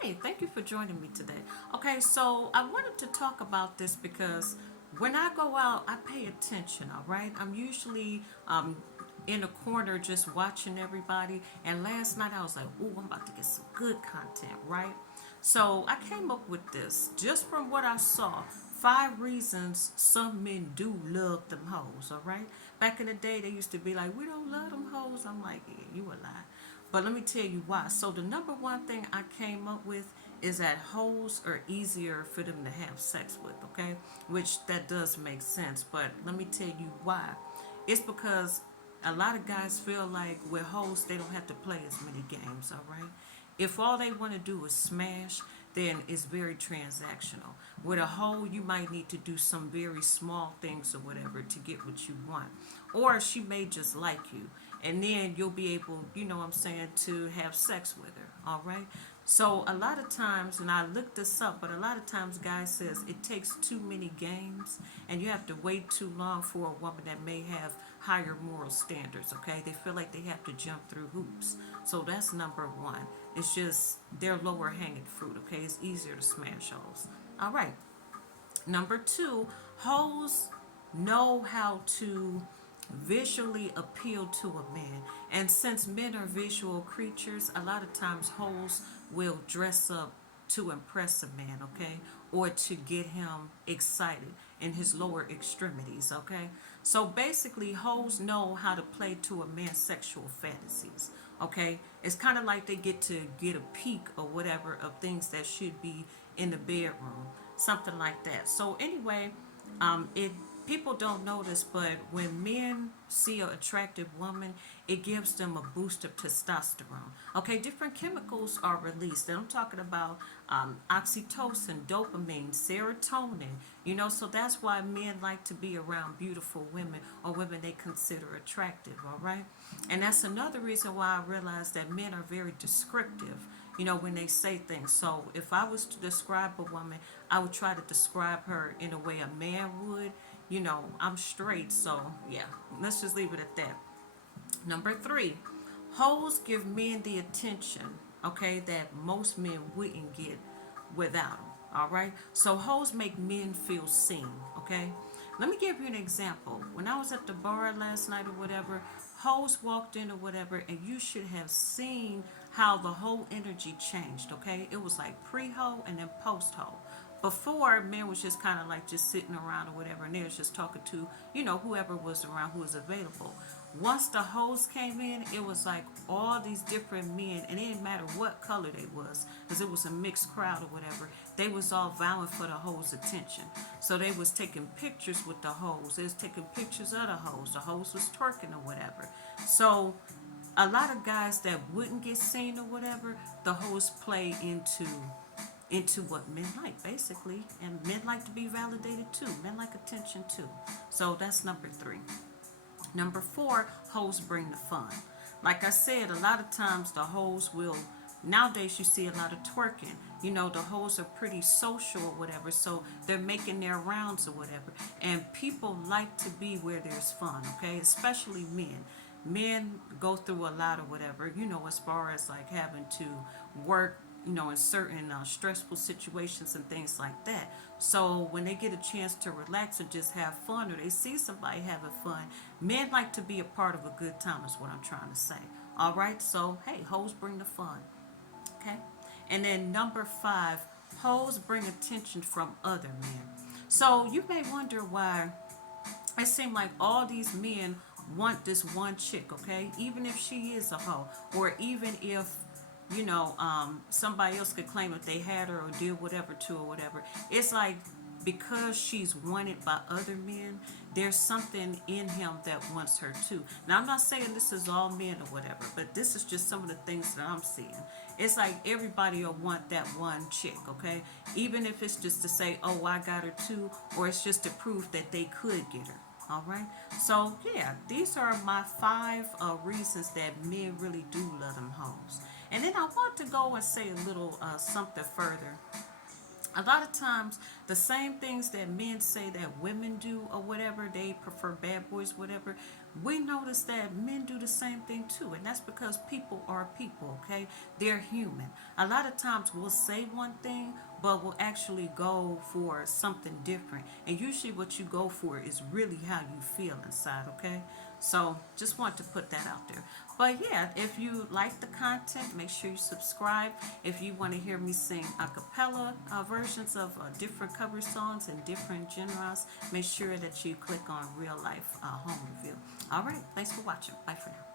Hey, thank you for joining me today. Okay, so I wanted to talk about this because when I go out, I pay attention, all right? I'm usually in a corner just watching everybody. And last night I was like, ooh, I'm about to get some good content, right? So I came up with this just from what I saw. 5 reasons some men do love them hoes, all right? Back in the day, they used to be like, we don't love them hoes. I'm like, yeah, you a lie. But let me tell you why. So the number one thing I came up with is that hoes are easier for them to have sex with, okay? Which that does make sense, but let me tell you why. It's because a lot of guys feel like with hoes they don't have to play as many games, all right? If all they want to do is smash, then it's very transactional. With a hoe, you might need to do some very small things or whatever to get what you want. Or she may just like you. And then you'll be able, you know what I'm saying, to have sex with her. All right? So a lot of times, and I looked this up, but a lot of times guys says it takes too many games and you have to wait too long for a woman that may have higher moral standards, okay? They feel like they have to jump through hoops. So that's number one. It's just they're lower hanging fruit, okay? It's easier to smash hoes. All right. Number two, hoes know how to visually appeal to a man. And since men are visual creatures, a lot of times hoes will dress up to impress a man, okay? Or to get him excited in his lower extremities, okay? So basically, hoes know how to play to a man's sexual fantasies, okay? It's kind of like they get to get a peek or whatever of things that should be in the bedroom, something like that. So anyway, it people don't notice, but when men see an attractive woman, it gives them a boost of testosterone. Okay, different chemicals are released, and I'm talking about oxytocin, dopamine, serotonin. You know, so that's why men like to be around beautiful women or women they consider attractive. All right, and that's another reason why I realized that men are very descriptive, you know, when they say things. So if I was to describe a woman, I would try to describe her in a way a man would. You know, I'm straight, so yeah, let's just leave it at that. Number three, hoes give men the attention, okay, that most men wouldn't get without them. All right, so hoes make men feel seen, okay. Let me give you an example. When I was at the bar last night or whatever, hoes walked in or whatever, and you should have seen how the whole energy changed, okay. It was like pre-hoe and then post-hoe. Before, men was just kind of like just sitting around or whatever, and they was just talking to, you know, whoever was around who was available. Once the hoes came in, it was like all these different men, and it didn't matter what color they was, because it was a mixed crowd or whatever. They was all vying for the hoes' attention. So they was taking pictures with the hoes. They was taking pictures of the hoes. The hoes was twerking or whatever. So a lot of guys that wouldn't get seen or whatever, the hoes play into what men like basically, and men like to be validated too. Men like attention too. So that's number three. Number four, hoes bring the fun. Like I said, a lot of times the hoes will, nowadays you see a lot of twerking. You know, the hoes are pretty social or whatever, so they're making their rounds or whatever. And people like to be where there's fun, okay? Especially men. Men go through a lot or whatever, you know, as far as like having to work, you know, in certain stressful situations and things like that. So when they get a chance to relax and just have fun, or they see somebody having fun, men like to be a part of a good time is what I'm trying to say. All right, so hey, hoes bring the fun. Okay, and then number five, hoes bring attention from other men. So you may wonder why it seems like all these men want this one chick, okay? Even if she is a hoe, or even if somebody else could claim if they had her or did whatever to her, whatever. It's like because she's wanted by other men, there's something in him that wants her too. Now I'm not saying this is all men or whatever, but this is just some of the things that I'm seeing. It's like everybody will want that one chick, okay? Even if it's just to say, oh, I got her too, or it's just to prove that they could get her. All right. So yeah, these are my 5 reasons that men really do love them hoes. And then I want to go and say a little something further. A lot of times, the same things that men say that women do or whatever, they prefer bad boys, whatever. we notice that men do the same thing too, and that's because people are people, okay? They're human. A lot of times we'll say one thing, but we'll actually go for something different, and usually what you go for is really how you feel inside, okay? So just want to put that out there. But yeah, if you like the content, make sure you subscribe. If you want to hear me sing a cappella versions of different cover songs and different genres, make sure that you click on Real Life Home Review. All right, thanks for watching. Bye for now.